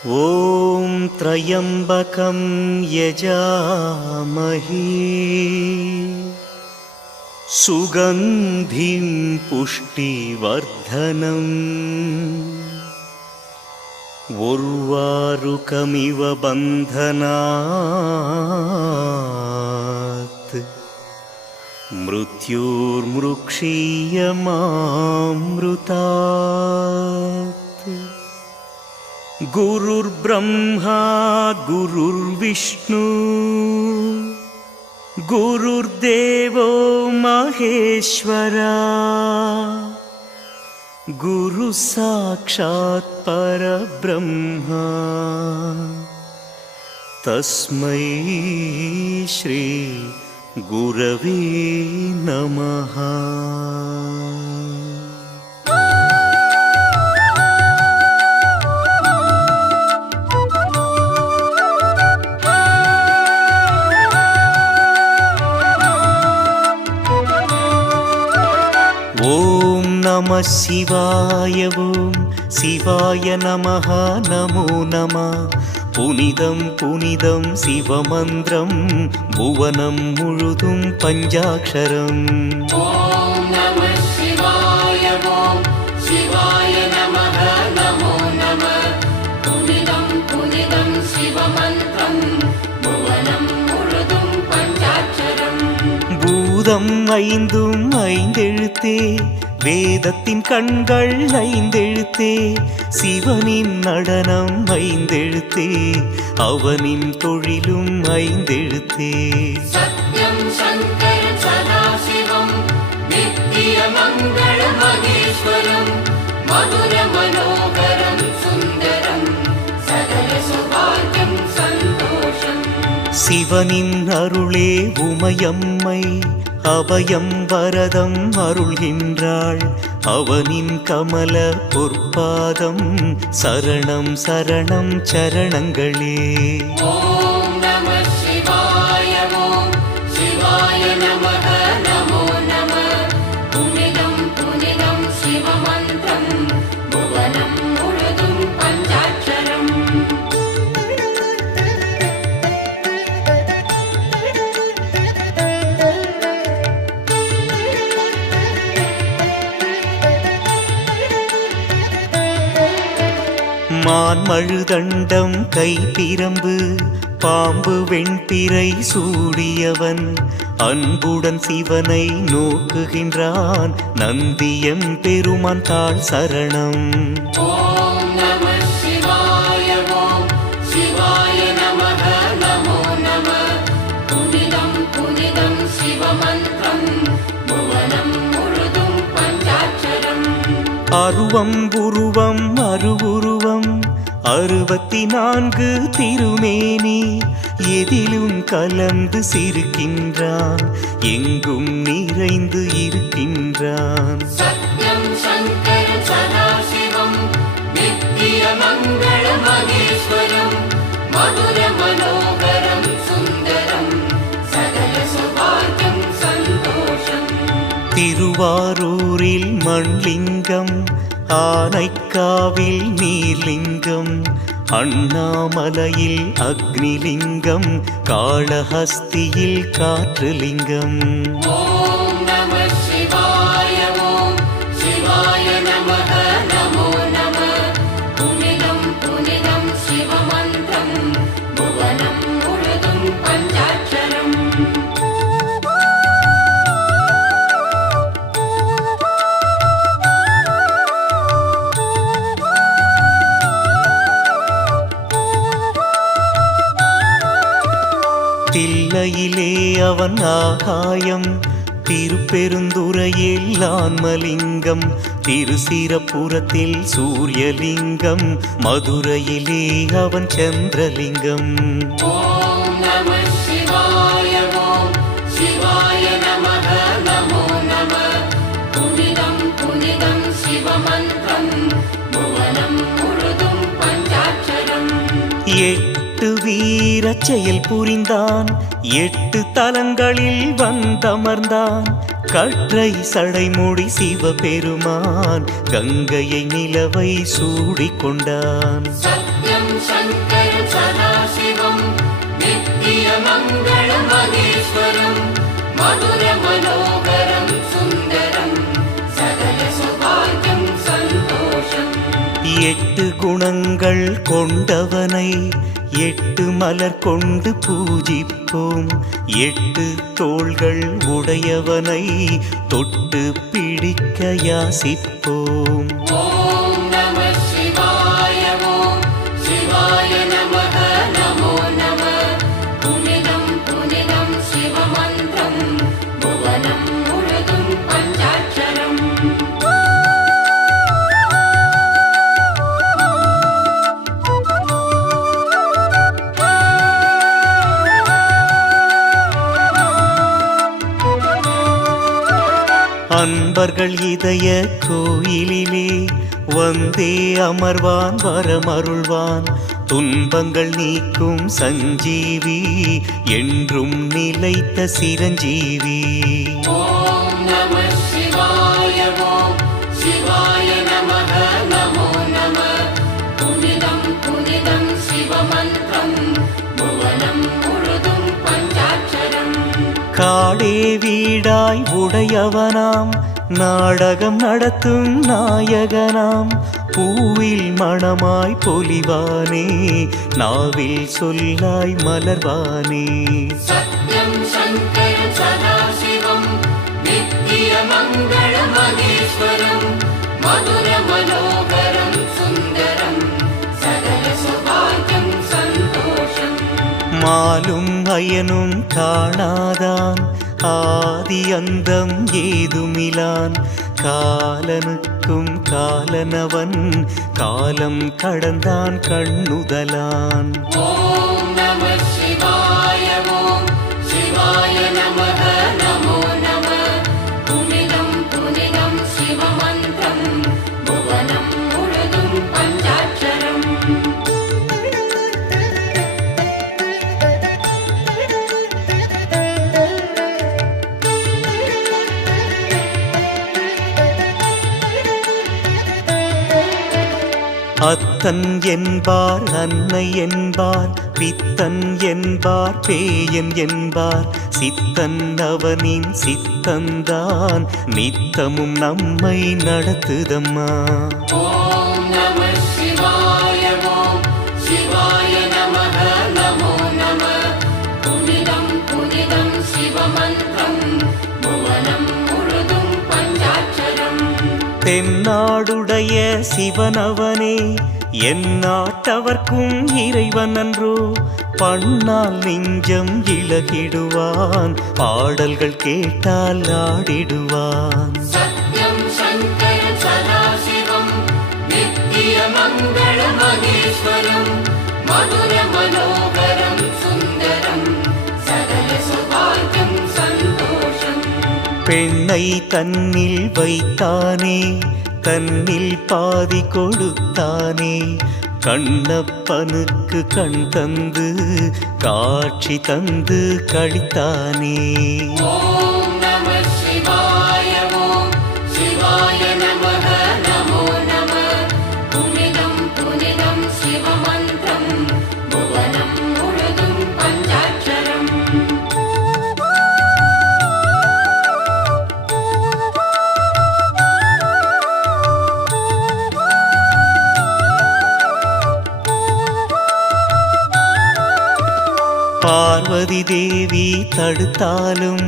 ॐ त्र्यम्बकं यजामहे सुगन्धिं पुष्टिवर्धनम् उर्वारुकमिव बन्धनात् मृत्युर्मृक्षीयमामृतात्। गुरुर्ब्रह्मा गुरुर्विष्णु गुरुर्देवो महेश्वरा गुरुः साक्षात् परब्रह्मा तस्मै श्री गुरवे नमः। ॐ नमः शिवाय ॐ शिवाय नमः नमो नमः। पुनिदं पुनिदं शिवमन्त्रं भुवनं मुळुदुं पञ्चाक्षरम्। ॐ नमः शिवाय ॐ शिवाय नमः नमो नमः। पुनिदं पुनिदं शिवमन्त्रं भुवनं मुळुदुं पञ्चाक्षरम्। பூதம் ஐந்தும் ஐந்தெழுத்தே வேதத்தின் கண்கள் ஐந்தெழுத்தே சிவனின் நடனம் ஐந்தெழுத்தே அவனின் தொழிலும் ஐந்தெழுத்தே। சத்யம் சங்கரம் சதாசிவம் நித்யமங்கள மகேஸ்வரம் மதுர மனோகரம் சுந்தரம் சகல சௌபாகியம் சந்தோஷம்। சிவனின் அருளே உமையம்மை அபயம் வரதம் அருள்கின்றாள் அவனின் கமல பொற்பாதம் சரணம் சரணம் சரணங்களே। ஓம் நமः சிவாய ஓம் சிவாய நமः நமோ நமः। புனிதம் புனிதம் சிவமந்திரம் புவனம் முழுதும் பஞ்சாட்சரம்। மான்மழுதண்டம் கைப்பிரம்பு பாம்பு வெண்பிறை சூடியவன் அன்புடன் சிவனை நோக்குகின்றான் நந்தியம் பெருமான் தாள் சரணம்। ஓம் நமः சிவாய ஓம் சிவாய நமः நமோ நமः। புனிதம் புனிதம் சிவமந்திரம் புவனம் முழுதும் பஞ்சாட்சரம்। அருவம் உருவம் அருவுருவம் 64 திருமேனி எதிலும் கலந்து சிரிக்கின்றான் எங்கும் நிறைந்து இருக்கின்றான்। சத்யம் சங்கரம் சதாசிவம் நித்யமங்கள மகேஸ்வரம் மதுர மனோகரம் சுந்தரம் சகல சௌபாகியம் சந்தோஷம்। திருவாரூரில் மண்லிங்கம் ஆனைக்காவில் நீர்லிங்கம் அண்ணாமலையில் அக்னிலிங்கம் காளஹஸ்தியில் காற்றுலிங்கம்। ஓம் நமः சிவாய ஓம் சிவாய நமः நமோ நமः। புனிதம் புனிதம் சிவமந்திரம் புவனம் முழுதும் பஞ்சாட்சரம்। தில்லையிலே அவன் ஆகாயம் திருப்பெருந்துறையில் ஆன்மலிங்கம் திருசிரப்புரத்தில் சூரியலிங்கம் மதுரையிலே அவன் சந்திரலிங்கம்। ஓம் நமः சிவாய ஓம் சிவாய நமः நமோ நமः। புனிதம் புனிதம் சிவமந்திரம் புவனம் முழுதும் பஞ்சாட்சரம்। 8 வீரச் செயல் புரிந்தான் 8 தலங்களில் வந்தமர்ந்தான் கற்றை சடைமுடி சிவபெருமான் கங்கையை நிலவை சூடிக்கொண்டான்। சத்யம் शङ्करं सदाशिवं नित्यमङ्गलमहेश्वरं मधुरमनोहरं सुन्दरं सकलसौभाग्यं सन्तोषम् எட்டு குணங்கள் கொண்டவனை எட்டு மலர் கொண்டு பூஜிப்போம். எட்டு தோள்கள் உடையவனை தொட்டு பிடிக்க யாசிப்போம். ॐ नमः शिवाय ॐ शिवाय नमः नमो नमः पुनिदं पुनिदं शिवमन्त्रं भुवनं मुरुदुं पञ्चाक्षरम् அன்பர்கள் இதய கோயிலிலே வந்தே அமர்வான் வரமருள்வான். துன்பங்கள் நீக்கும் சஞ்சீவி என்றும் நிலைத்த சிரஞ்சீவி. ॐ नमः शिवाय ॐ शिवाय नमः नमो नमः पुनिदं पुनिदं शिवमन्त्रं भुवनं मुरुदुं पञ्चाक्षरम् காடே வீடாய் உடையவனாம் நாடகம் நடத்தும் நாயகனாம். பூவில் மணமாய் பொலிவானே நாவில் சொல்லாய் மலர்வானே. सत्यं शङ्करं सदाशिवं नित्यमङ्गलमहेश्वरं मधुरमनोहरं सुन्दरं सकलसौभाग्यं सन्तोषम् மாலும் அயனும் காணாதான் ஆதி அந்தம் ஏதுமிலான். காலனுக்கும் காலனவன் காலம் கடந்தான் கண்ணுதலான். ॐ नमः शिवाय ॐ शिवाय नमः नमो नमः पुनिदं पुनिदं शिवमन्त्रं भुवनं मुरुदुं पञ्चाक्षरम् அத்தன் என்பார் அன்னை என்பார் பித்தன் என்பார் பேயன் என்பார். சித்தன் அவனின் சித்தந்தான் நித்தமும் நம்மை நடத்துதம்மா. ॐ नमः शिवाय ॐ शिवाय नमः नमो नमः पुनिदं पुनिदं शिवमन्त्रं भुवनं मुरुदुं पञ्चाक्षरम् தென்னாடுடைய சிவனவனே எந்நாட்டவர்க்கும் இறைவன் அன்றோ. பண்ணால் நெஞ்சம் இளகிடுவான் பாடல்கள் கேட்டால் ஆடிடுவான். सत्यं शङ्करं सदाशिवं नित्यमङ्गलमहेश्वरं मधुरमनोहरं सुन्दरं सकलसौभाग्यं सन्तोषम् பெண்ணை தன்னில் வைத்தானே தன்னில் பாதி கொடுத்தானே. கண்ணப்பனுக்கு கண் தந்து காட்சி தந்து கழித்தானே. ॐ नमः शिवाय ॐ शिवाय नमः नमो नमः पुनिदं पुनिदं शिवमन्त्रं भुवनं मुरुदुं पञ्चाक्षरम् பார்வதி தேவி தடுத்தாலும்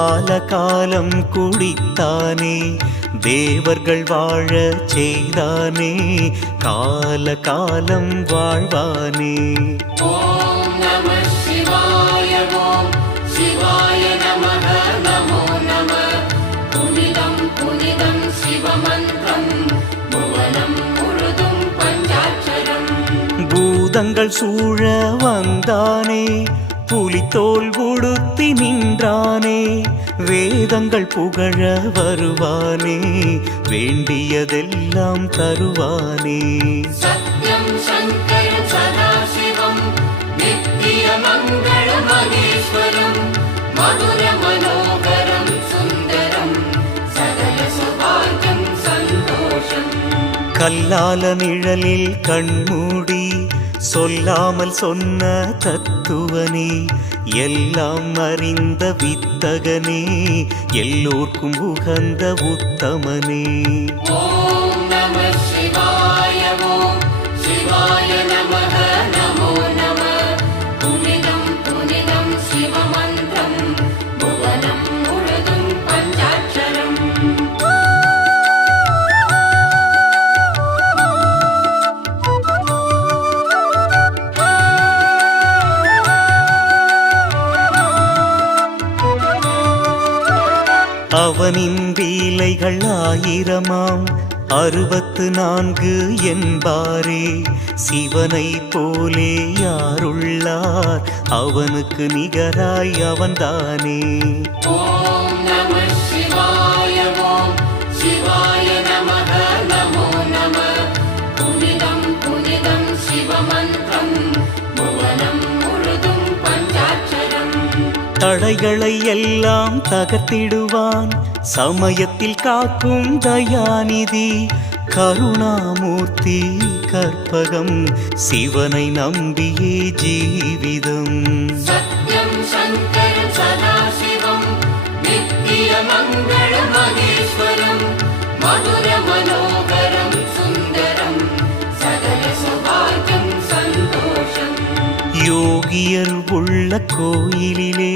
ஆலகாலம் குடித்தானே. தேவர்கள் வாழ செய்தானே கால காலம் வாழ்வானே. ॐ नमः शिवाय ॐ शिवाय नमः नमो नमः पुनिदं पुनिदं शिवमन्त्रं भुवनं मुरुदुं पञ्चाक्षरम् பூதங்கள் சூழ வந்தானே புலித்தோல் உடுத்தி நின்றானே. வேதங்கள் புகழ வருவானே வேண்டியதெல்லாம் தருவானே. सत्यं शङ्करं सदाशिवं नित्यमङ्गलमहेश्वरं मधुरमनोहरं सुन्दरं सकलसौभाग्यं सन्तोषम् கல்லால நிழலில் கண்மூடி சொல்லாமல் சொன்ன தத்துவனே, எல்லாம் அறிந்த வித்தகனே, எல்லோர்க்கும் உகந்த உத்தமனே. ஓம் நம சிவாய ஓம் சிவாய நமः நமோ நம. புனிதம் புனிதம் சிவமந்திரம் புவனம் முழுதும் பஞ்சாட்சரம். அவனின் லீலைகள் ஆயிரமாம் 64 என்பாரே. சிவனை போலே யாருள்ளார், அவனுக்கு நிகராய் அவன்தானே. ஓம் நம சிவாய ஓம் சிவாய நமः நமோ நம. புனிதம் புனிதம் சிவமந்திரம் புவனம் முழுதும் பஞ்சாட்சரம். தடைகளை எல்லாம் தகர்த்திடுவான், சமயத்தில் காக்கும் தயாநிதி. கருணாமூர்த்தி கற்பகம், சிவனை நம்பியே ஜீவிதம். சத்யம் சங்கரம் சதாசிவம் நித்திய மங்கள மகேஸ்வரம். மதுர மனோகரம் சுந்தரம் சகல சௌபாகியம் சந்தோஷம். யோகியர் உள்ள கோயிலிலே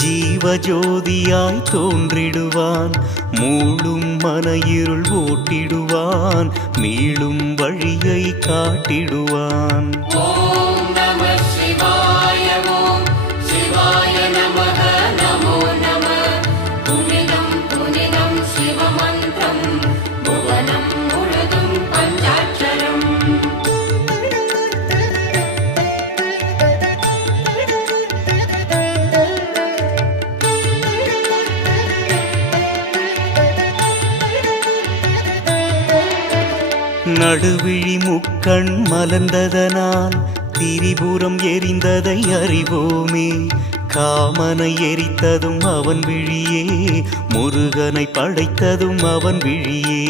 ஜீவஜோதியாய் தோன்றிடுவான். மூளும் மன இருள் ஓட்டிடுவான், மீளும் வழியை காட்டிடுவான். ஓம் நம சிவாய ஓம் சிவாய நமः நமோ நம. புனிதம் புனிதம் சிவமந்திரம் புவனம் முழுதும் பஞ்சாட்சரம். நடுவிழி முக்கண் மலர்ந்ததனால் திரிபுரம் எரிந்ததை அறிவோமே. காமனை எரித்ததும் அவன் விழியே, முருகனை படைத்ததும் அவன் விழியே.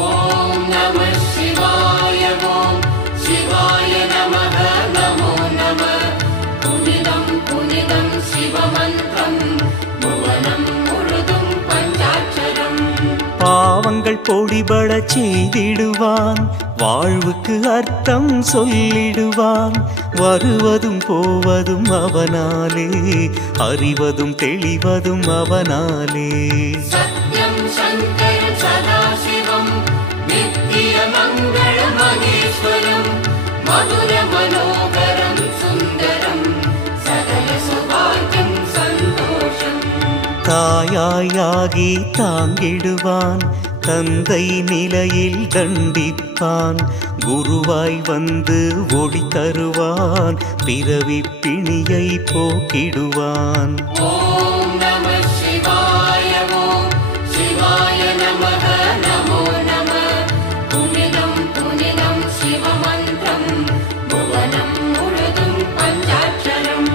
ஓம் நம சிவாய ஓம் சிவாய நமः நமோ நம. புனிதம் புனிதம் சிவமந்திரம் புவனம் முழுதும் பஞ்சாட்சரம். பாவங்கள் பொடிபட செய்திடுவான், வாழ்வுக்கு அர்த்தம் சொல்லிடுவான். வருவதும் போவதும் அவனாலே, அறிவதும் தெளிவதும் அவனாலே. சத்யம் சங்கரம் சதாசிவம் நித்திய மங்கள மகேஸ்வரம். மதுர மனோகரம் சுந்தரம் சகல சௌபாகியம் சந்தோஷம். தாயாயாகி தாங்கிடுவான், தந்தை நிலையில் தண்டிப்பான். குருவாய் வந்து ஒளி தருவான், பிறவி பிணியை போக்கிடுவான். ஓம் நம சிவாய ஓம் சிவாய நமः நமோ நம. புனிதம் புனிதம் சிவமந்திரம் புவனம் முழுதும் பஞ்சாட்சரம்.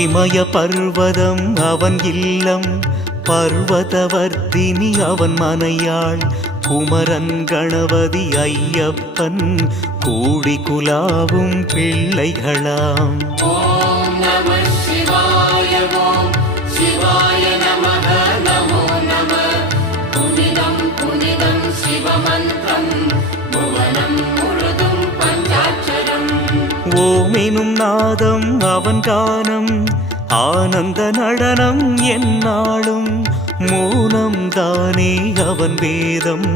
இமய பர்வதம் அவன் இல்லம், பர்வதவர்த்தினி அவன் மனையாள். குமரன் கணபதி ஐயப்பன் கூடி குலாவும் பிள்ளைகளாம். ஓம் நம சிவாய ஓம் சிவாய நமः நமோ நம. புனிதம் புனிதம் சிவமந்திரம் புவனம் முழுதும் பஞ்சாட்சரம். ஓமெனும் நாதம் அவன் கானம், ஆனந்த நடனம் எந்நாளும். மௌனம் தானே அவன் வேதம்,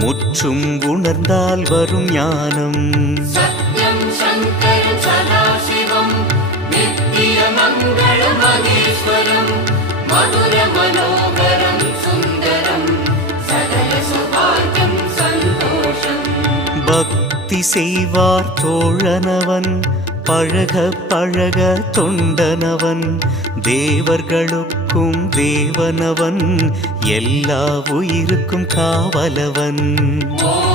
முற்றும் உணர்ந்தால் வரும் ஞானம். சத்யம் சங்கரம் சதாசிவம் நித்திய மங்கள மகேஸ்வரம். மதுர மனோகரம் சுந்தரம் சகல சௌபாகியம் சந்தோஷம். பக்தி செய்வார் தோழனவன், பழக பழக தொண்டனவன். தேவர்களுக்கும் தேவனவன், எல்லா உயிருக்கும் காவலவன். ஓம்